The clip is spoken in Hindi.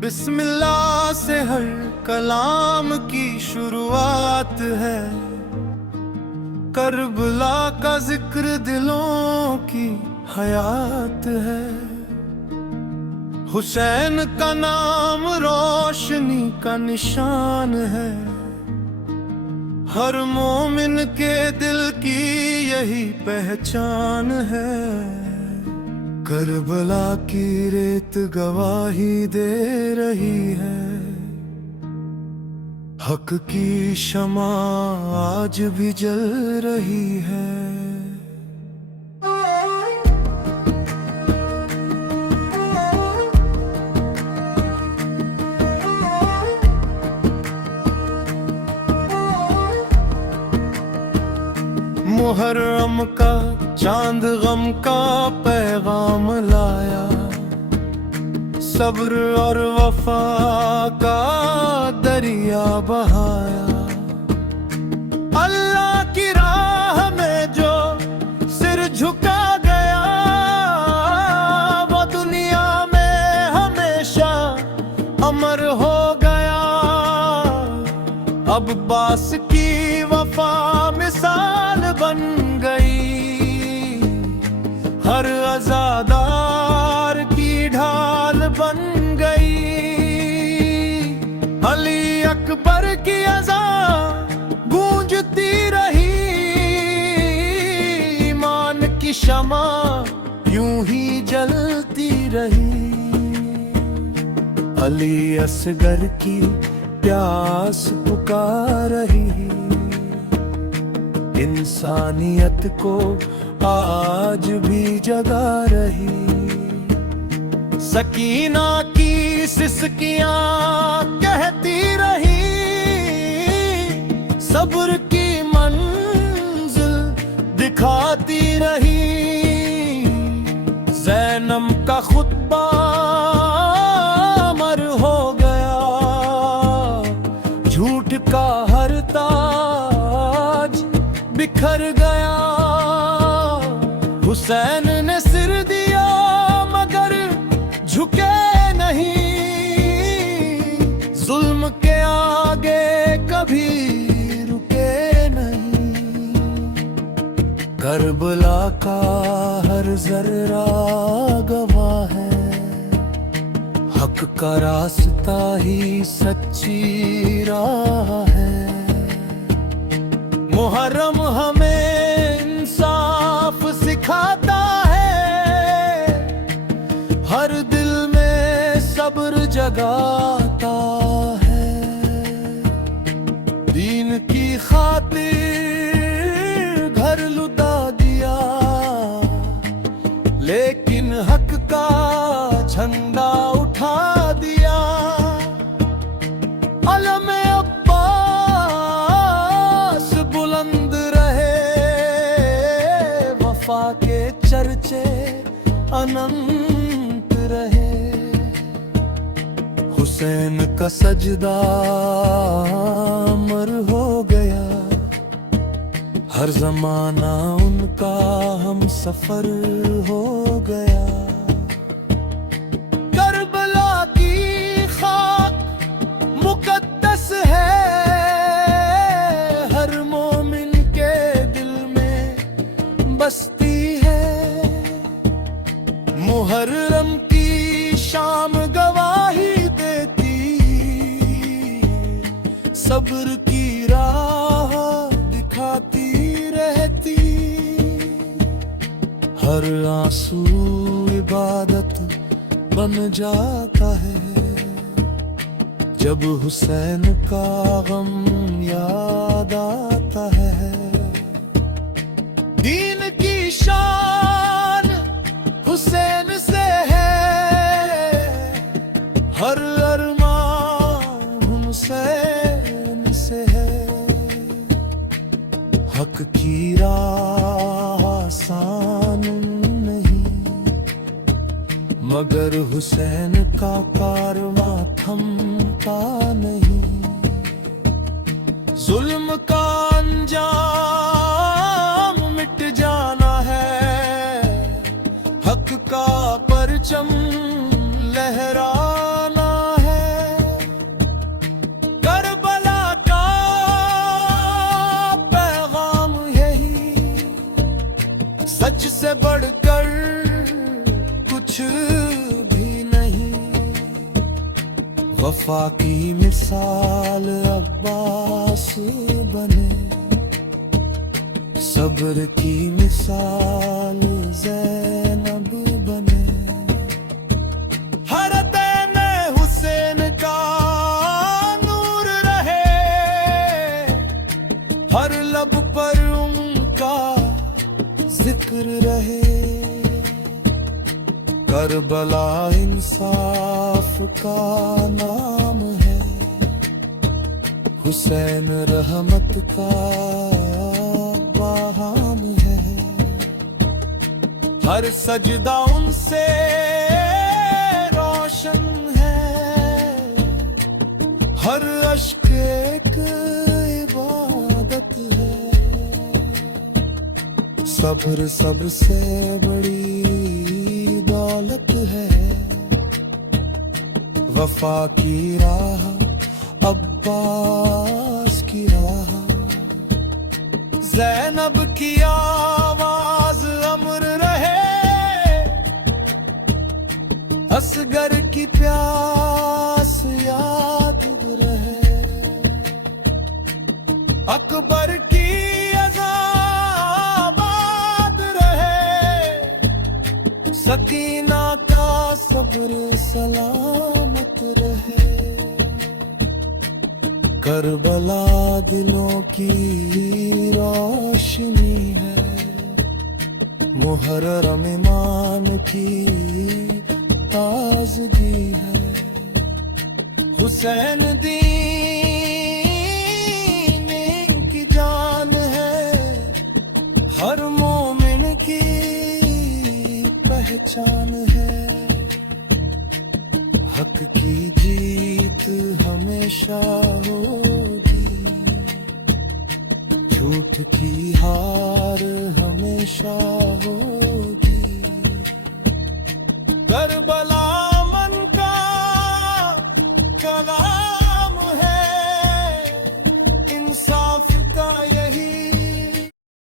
बिस्मिल्लाह से हर कलाम की शुरुआत है, करबला का जिक्र दिलों की हयात है। हुसैन का नाम रोशनी का निशान है, हर मोमिन के दिल की यही पहचान है। करबला की रेत गवाही दे रही है, हक की शमा आज भी जल रही है। मुहर्रम का चांद गम का पैगाम लाया, सब्र और वफा का दरिया बहाया। अल्लाह की राह में जो सिर झुका गया, वो दुनिया में हमेशा अमर हो गया। अब्बास की वफा मिसाल बन गई, हर आज़ादार की ढाल बन गई। अली अकबर की अज़ान गूंजती रही, ईमान की शमा यूं ही जलती रही। अली असगर की प्यास पुकार रही, इंसानियत को आज भी जगा रही। सकीना की सिसकियां कहती रही, सब्र की मंजिल दिखाती रही। ज़ैनब का खुतबा अमर हो गया, झूठ का हर ताज बिखर गया। हुसैन ने सिर दिया मगर झुके नहीं, जुल्म के आगे कभी रुके नहीं। करबला का हर जर्रा गवाह है, हक का रास्ता ही सच्ची राह है। मुहर्रम हमें इंसाफ सिखाता है, हर दिल में सब्र जगाता है। दीन की खातिर घर लुटा दिया, लेकिन हक का झंडा उठा दिया। अलम अब्बास बुलंद रहे, वफा के चर्चे अनंत रहे। हुसैन का सजदा अमर हो गया, हर जमाना उनका हम सफर हो गया। करबला की खाक मुकद्दस है, हर मोमिन के दिल में बसती है। मुहर्रम की शाम गवाही देती, सब्र की राह दिखाती रहती। हर आंसू इबादत बन जाता है, जब हुसैन का गम याद आता है। दीन की शान हुसैन से है, हर अरमान हुसैन से है। हक हक की राह आसान नहीं, मगर हुसैन का कारवां थमता नहीं। जुल्म का अंजाम मिट जाना है, हक का परचम लहराना है। करबला का पैगाम यही, सच से बढ़कर कुछ भी नहीं। वफा की मिसाल अब्बास बने, सब्र की मिसाल ज़ैनब बने। हर तैन हुसैन का नूर रहे, हर लब पर उनका जिक्र रहे। करबला इंसाफ का नाम है, हुसैन रहमत का बाहाम है। हर सजदा उनसे रोशन है, हर अश्क एक इबादत है। सब्र सबसे बड़ी दौलत है, वफा की राह अब्बास की राह। ज़ैनब की आवाज अमर रहे, असगर की प्यास याद रहे। अकबर की अज़ाबाद रहे, सकीना का सब्र सलामत रहे। करबला दिलों की रोशनी है, मुहर्रम ईमान की ताजगी है। हुसैन दीन की जान है, हर मोमिन की पहचान है। हक की जीत हमेशा होगी, झूठ की हार हमेशा होगी। करबला